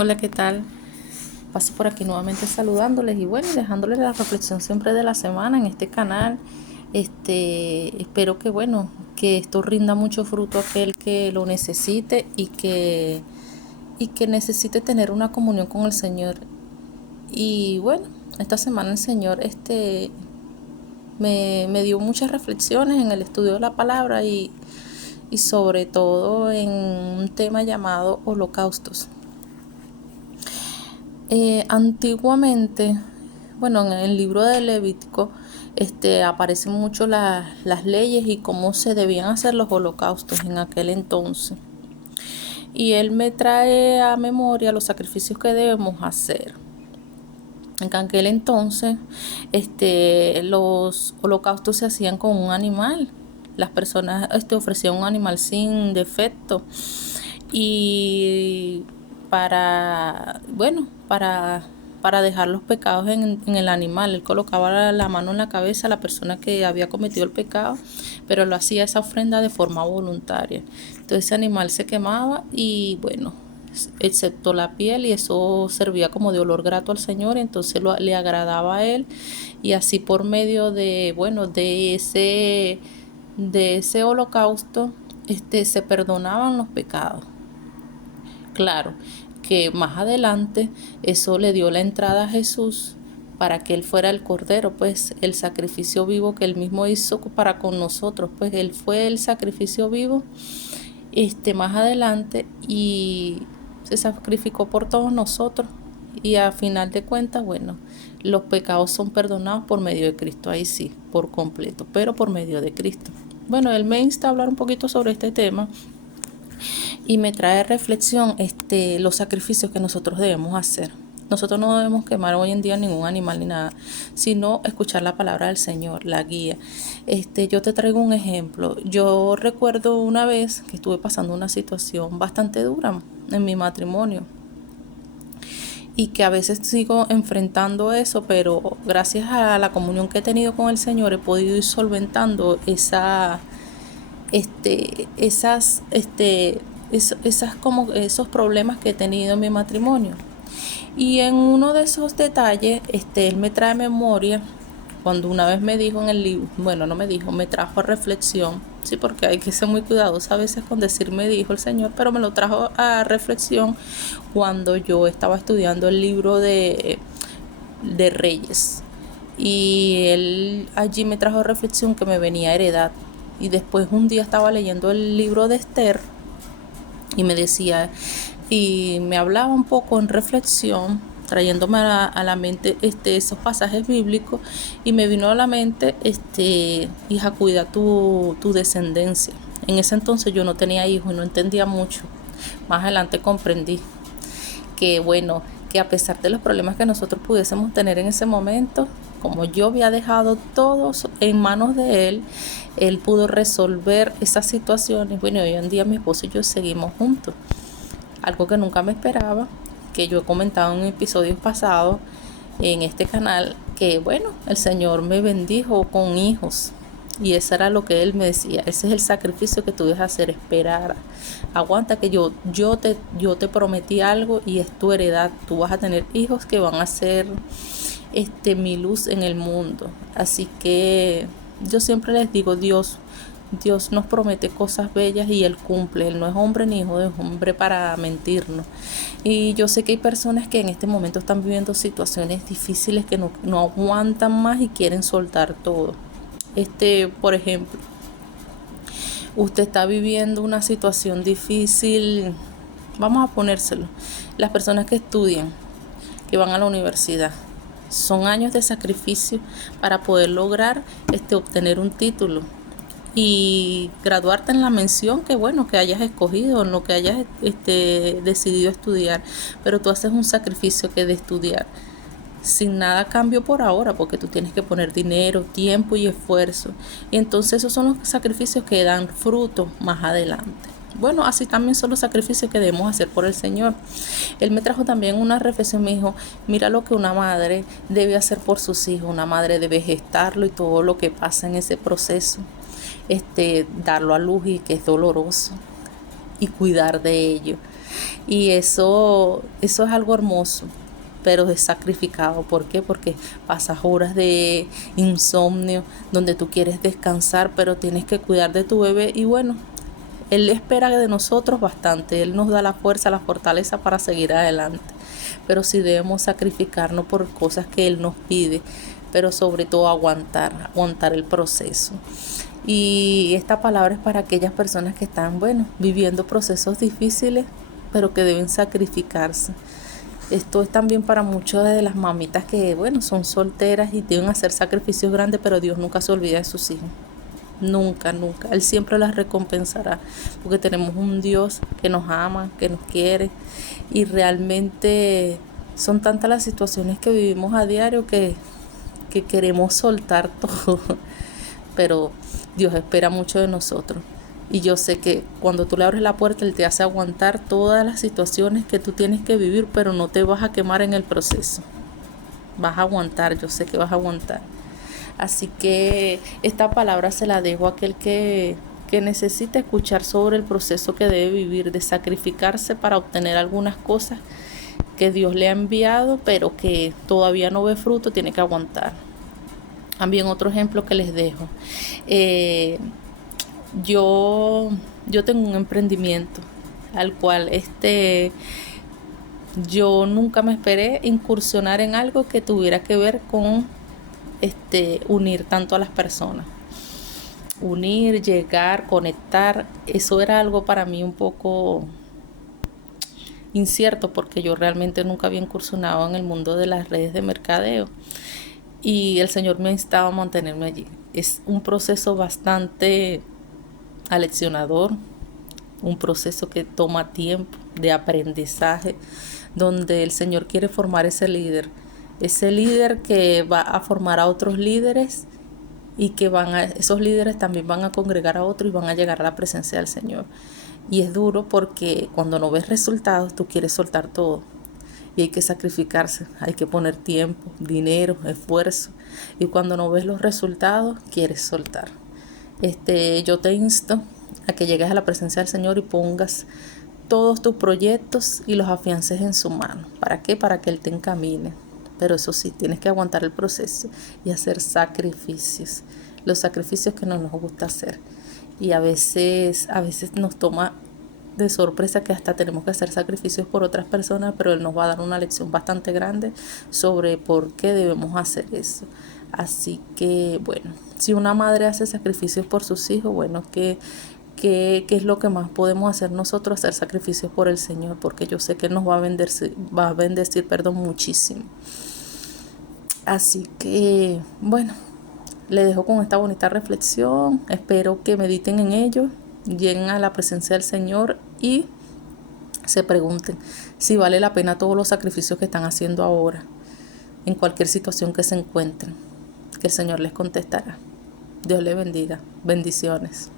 Hola, ¿qué tal? Paso por aquí nuevamente saludándoles y bueno, y dejándoles la reflexión siempre de la semana en este canal. Espero que bueno, que esto rinda mucho fruto a aquel que lo necesite y que necesite tener una comunión con el Señor. Y bueno, esta semana el Señor me dio muchas reflexiones en el estudio de la palabra y sobre todo en un tema llamado holocaustos. Antiguamente, bueno, en el libro de Levítico, aparecen mucho las leyes y cómo se debían hacer los holocaustos en aquel entonces. Y él me trae a memoria los sacrificios que debemos hacer. En aquel entonces, los holocaustos se hacían con un animal. Las personas ofrecían un animal sin defecto. Y para dejar los pecados en el animal. Él colocaba la mano en la cabeza a la persona que había cometido el pecado, pero lo hacía esa ofrenda de forma voluntaria. Entonces ese animal se quemaba y bueno, excepto la piel, y eso servía como de olor grato al Señor, entonces le agradaba a él, y así por medio de ese holocausto se perdonaban los pecados. Claro que más adelante eso le dio la entrada a Jesús para que Él fuera el Cordero, pues el sacrificio vivo que Él mismo hizo para con nosotros, pues Él fue el sacrificio vivo más adelante y se sacrificó por todos nosotros, y a final de cuentas, bueno, los pecados son perdonados por medio de Cristo, ahí sí, por completo, pero por medio de Cristo. Bueno, Él me insta a hablar un poquito sobre este tema y me trae reflexión los sacrificios que nosotros debemos hacer. Nosotros no debemos quemar hoy en día ningún animal ni nada, sino escuchar la palabra del Señor, la guía. Yo te traigo un ejemplo. Yo recuerdo una vez que estuve pasando una situación bastante dura en mi matrimonio y que a veces sigo enfrentando eso, pero gracias a la comunión que he tenido con el Señor he podido ir solventando esos problemas que he tenido en mi matrimonio. Y en uno de esos detalles, él me trae a memoria cuando una vez me dijo en el libro, bueno, no me dijo, me trajo a reflexión, sí, porque hay que ser muy cuidadoso a veces con decir me dijo el Señor, pero me lo trajo a reflexión cuando yo estaba estudiando el libro de Reyes. Y él allí me trajo a reflexión que me venía heredad. Y después un día estaba leyendo el libro de Esther y me decía, y me hablaba un poco en reflexión, trayéndome a la mente esos pasajes bíblicos, y me vino a la mente, hija, cuida tu descendencia. En ese entonces yo no tenía hijos y no entendía mucho. Más adelante comprendí que bueno, que a pesar de los problemas que nosotros pudiésemos tener en ese momento, como yo había dejado todos en manos de él pudo resolver esas situaciones. Bueno, hoy en día mi esposo y yo seguimos juntos. Algo que nunca me esperaba, que yo he comentado en episodios pasados en este canal, que bueno, el Señor me bendijo con hijos. Y eso era lo que él me decía, ese es el sacrificio que tú debes hacer, esperar. Aguanta que yo te prometí algo y es tu heredad. Tú vas a tener hijos que van a ser mi luz en el mundo. Así que yo siempre les digo, Dios nos promete cosas bellas y Él cumple. Él no es hombre ni hijo de hombre para mentirnos. Y yo sé que hay personas que en este momento están viviendo situaciones difíciles, que no aguantan más y quieren soltar todo. Por ejemplo, usted está viviendo una situación difícil, vamos a ponérselo. Las personas que estudian, que van a la universidad, son años de sacrificio para poder lograr obtener un título y graduarte en la mención que hayas escogido, en lo que hayas decidido estudiar. Pero tú haces un sacrificio que de estudiar sin nada a cambio por ahora, porque tú tienes que poner dinero, tiempo y esfuerzo. Y entonces esos son los sacrificios que dan fruto más adelante. Bueno, así también son los sacrificios que debemos hacer por el Señor. Él me trajo también una reflexión, me dijo, mira lo que una madre debe hacer por sus hijos. Una madre debe gestarlo y todo lo que pasa en ese proceso, darlo a luz y que es doloroso, y cuidar de ello. Y eso es algo hermoso, pero es sacrificado. ¿Por qué? Porque pasas horas de insomnio, donde tú quieres descansar, pero tienes que cuidar de tu bebé. Y bueno, Él espera de nosotros bastante. Él nos da la fuerza, la fortaleza para seguir adelante. Pero sí debemos sacrificarnos por cosas que Él nos pide, pero sobre todo aguantar el proceso. Y esta palabra es para aquellas personas que están, bueno, viviendo procesos difíciles, pero que deben sacrificarse. Esto es también para muchas de las mamitas que, bueno, son solteras y deben hacer sacrificios grandes, pero Dios nunca se olvida de sus hijos. Nunca, nunca. Él siempre las recompensará, porque tenemos un Dios que nos ama, que nos quiere, y realmente son tantas las situaciones que vivimos a diario que queremos soltar todo, pero Dios espera mucho de nosotros. Y yo sé que cuando tú le abres la puerta, Él te hace aguantar todas las situaciones que tú tienes que vivir, pero no te vas a quemar en el proceso. Vas a aguantar, yo sé que vas a aguantar. Así que esta palabra se la dejo a aquel que necesita escuchar sobre el proceso que debe vivir, de sacrificarse para obtener algunas cosas que Dios le ha enviado, pero que todavía no ve fruto, tiene que aguantar. También otro ejemplo que les dejo. Yo tengo un emprendimiento al cual yo nunca me esperé incursionar en algo que tuviera que ver con unir tanto a las personas. Unir, llegar, conectar, eso era algo para mí un poco incierto, porque yo realmente nunca había incursionado en el mundo de las redes de mercadeo y el Señor me instaba a mantenerme allí. Es un proceso bastante aleccionador, un proceso que toma tiempo de aprendizaje, donde el Señor quiere formar ese líder que va a formar a otros líderes, y que esos líderes también van a congregar a otros y van a llegar a la presencia del Señor. Y es duro porque cuando no ves resultados, tú quieres soltar todo. Y hay que sacrificarse, hay que poner tiempo, dinero, esfuerzo. Y cuando no ves los resultados, quieres soltar. Yo te insto a que llegues a la presencia del Señor y pongas todos tus proyectos y los afiances en su mano. ¿Para qué? Para que Él te encamine. Pero eso sí, tienes que aguantar el proceso y hacer sacrificios. Los sacrificios que no nos gusta hacer. Y a veces nos toma de sorpresa que hasta tenemos que hacer sacrificios por otras personas, pero Él nos va a dar una lección bastante grande sobre por qué debemos hacer eso. Así que, bueno, si una madre hace sacrificios por sus hijos, bueno, ¿qué es lo que más podemos hacer nosotros? Hacer sacrificios por el Señor, porque yo sé que Él nos va a bendecir, muchísimo. Así que, bueno, les dejo con esta bonita reflexión. Espero que mediten en ello, lleguen a la presencia del Señor y se pregunten si vale la pena todos los sacrificios que están haciendo ahora, en cualquier situación que se encuentren, que el Señor les contestará. Dios les bendiga. Bendiciones.